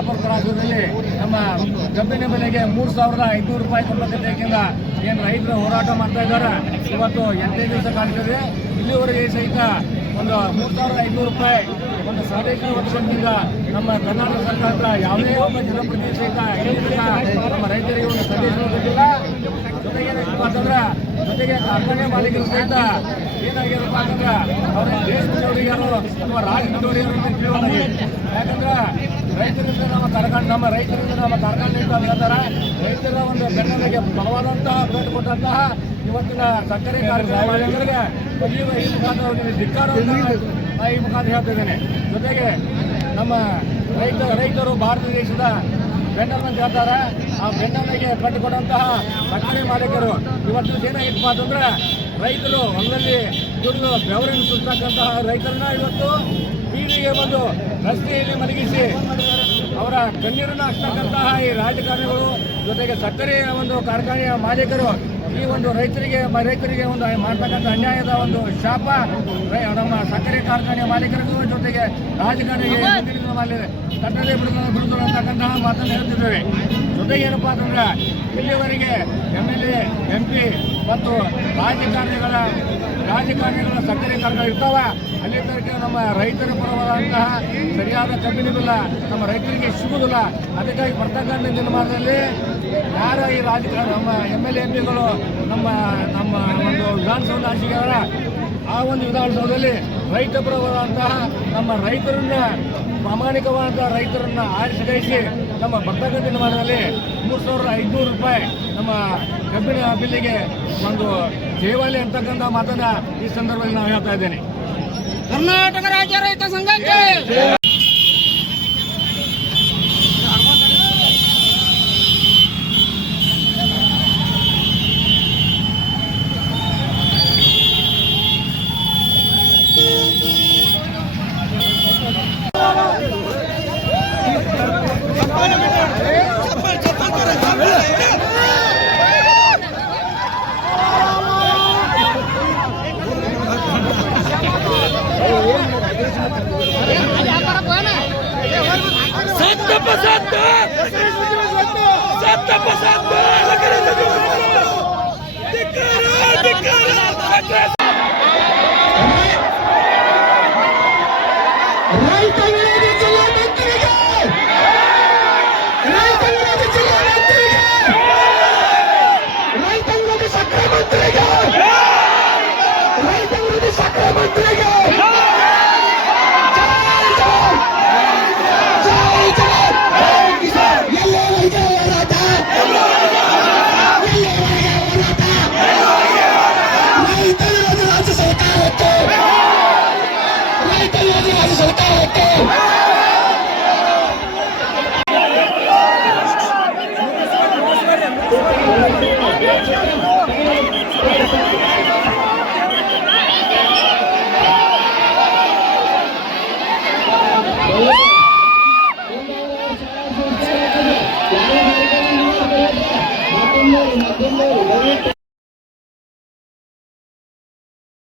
ಯಲ್ಲಾಪುರ ರಾಜ್ಯದಲ್ಲಿ ನಮ್ಮ ಕಬ್ಬಿನ ಬೆಲೆಗೆ 3,500 ರೂಪಾಯಿ ಕೊಡಬೇಕಂತ ಏನು ರೈತರು ಹೋರಾಟ ಮಾಡ್ತಾ ಇದ್ದಾರೆ. ಇವತ್ತು 8 ದಿವಸ ಕಾಣ್ತದೆ. ಇಲ್ಲಿವರೆಗೆ ಸಹಿತ ಒಂದು 3,500 ರೂಪಾಯಿ ಒಂದು ಸಾರ್ವಜನಿಕ ಒತ್ತಡದಿಂದ ನಮ್ಮ ಕರ್ನಾಟಕ ಸರ್ಕಾರ ಯಾವುದೇ ಒಬ್ಬ ಜನಪ್ರತಿನಿಧಿ ಸಹಿತ ನಮ್ಮ ರೈತರಿಗೆ ಒಂದು ಸಂದೇಶ ಕೊಟ್ಟಿಲ್ಲ. ಜೊತೆಗೆ ಏನಪ್ಪ ಅಂತಂದ್ರೆ ಜೊತೆಗೆ ಕಾರ್ಖಾನೆ ಮಾಲೀಕರು ಸಹಿತ ಏನಾಗಿರಪ್ಪ ಅಂತಂದ್ರೆ ಅವರೇ ದೇಶದವರಿಗಾರು ಅಥವಾ ರಾಜ್ಯದವರಿಗಾರು ಅಂತ ತಿಳಿಯೋದಾಗಿದೆ. ಯಾಕಂದ್ರೆ ರೈತರಿಂದ ನಮ್ಮ ರೈತರಿಂದ ನಮ್ಮ ಕಾರ್ಖಾನೆ ಅಂತ ಹೇಳ್ತಾರೆ. ರೈತರ ಒಂದು ಬೆನ್ನೆಲುಬಿಗೆ ಬಲವಾದಂತಹ ಭೇಟಿ ಕೊಟ್ಟಂತಹ ಇವತ್ತಿನ ಸಕ್ಕರೆ ಕಾರ್ಖಾನೆ ಮಾಲೀಕರಿಗೆ ಈ ಮುಖಾಂತರ ಧಿಕ್ಕಾರವನ್ನು ಈ ಮುಖಾಂತರ ಹೇಳ್ತಿದ್ದೇನೆ. ಜೊತೆಗೆ ನಮ್ಮ ರೈತರು ಭಾರತ ದೇಶದ ಬೆನ್ನೆಲುಬು ಹೇಳ್ತಾರೆ. ಆ ಬೆನ್ನೆಲುಬಿಗೆ ಕಟ್ಟಿಕೊಟ್ಟಂತಹ ಸಕ್ಕರೆ ಮಾಲೀಕರು ಇವತ್ತು ಏನಾಗಿತ್ತಪ್ಪ ಅಂತಂದ್ರೆ ರೈತರು ಹೊಲದಲ್ಲಿ ದುಡಿದು ಬೆವರನ್ನು ಸುತ್ತಕ್ಕಂತಹ ರೈತರನ್ನ ಇವತ್ತು ಬೀದಿಗೆ ಬಂದು ರಸ್ತೆಯಲ್ಲಿ ಮಲಗಿಸಿ ಅವರ ಕಣ್ಣೀರನ್ನು ಹಾಕ್ತಕ್ಕಂತಹ ಈ ರಾಜಕಾರಣಿಗಳು ಜೊತೆಗೆ ಸಕ್ಕರೆಯ ಒಂದು ಕಾರ್ಖಾನೆಯ ಮಾಲೀಕರು ಈ ಒಂದು ರೈತರಿಗೆ ಒಂದು ಮಾಡ್ತಕ್ಕಂಥ ಅನ್ಯಾಯದ ಒಂದು ಶಾಪ ನಮ್ಮ ಸಕ್ಕರೆ ಕಾರ್ಖಾನೆಯ ಮಾಲೀಕರಿಗೂ ಜೊತೆಗೆ ರಾಜಕಾರಣಿಗೆ ತಟ್ಟದೆ ಬಿಡುವುದು ಅಂತಕ್ಕಂತಹ ಮಾತನ್ನು ಹೇಳ್ತಿದ್ದೇವೆ. ಜೊತೆಗೆ ಏನಪ್ಪ ಅಂತಂದ್ರೆ ಇಲ್ಲಿವರೆಗೆ MLA MP ಮತ್ತು ರಾಜಕಾರಣಿಗಳ ಸಕ್ಕರೆ ಕಾರ್ಖಾನೆ ಇರ್ತಾವ. ಅಲ್ಲಿ ತನಕ ನಮ್ಮ ರೈತರ ಪರವಾದಂತಹ ಸರಿಯಾದ ಕಬ್ಬಿನ ಬೆಲ್ಲ ನಮ್ಮ ರೈತರಿಗೆ ಸಿಗುವುದಿಲ್ಲ. ಅದಕ್ಕಾಗಿ ಬರ್ತಕ್ಕಂಥ ದಿನಮಾನದಲ್ಲಿ ಯಾರ ಈ ರಾಜಕಾರಣ ನಮ್ಮ MLA MPಗಳು ನಮ್ಮ ಒಂದು ವಿಧಾನಸೌಧ ಆಶಿಗಾರ ಆ ಒಂದು ವಿಧಾನಸೌಧದಲ್ಲಿ ರೈತ ಪರವಾದಂತಹ ನಮ್ಮ ರೈತರನ್ನ ಪ್ರಾಮಾಣಿಕವಾದ ರೈತರನ್ನ ಆರಿಸಿ ನಮ್ಮ ಬರ್ತಕ್ಕಂಥ ದಿನಮಾನದಲ್ಲಿ 3,500 ರೂಪಾಯಿ ನಮ್ಮ ಕಬ್ಬಿನ ಬಿಲ್ಲಿಗೆ ಒಂದು ದೇವಾಲಯ ಅಂತಕ್ಕಂಥ ಮಾತನ್ನ ಈ ಸಂದರ್ಭದಲ್ಲಿ ನಾವು ಹೇಳ್ತಾ ಇದ್ದೇನೆ. ಕರ್ನಾಟಕ ರಾಜ್ಯ ರೈತ ಸಂಘಕ್ಕೆ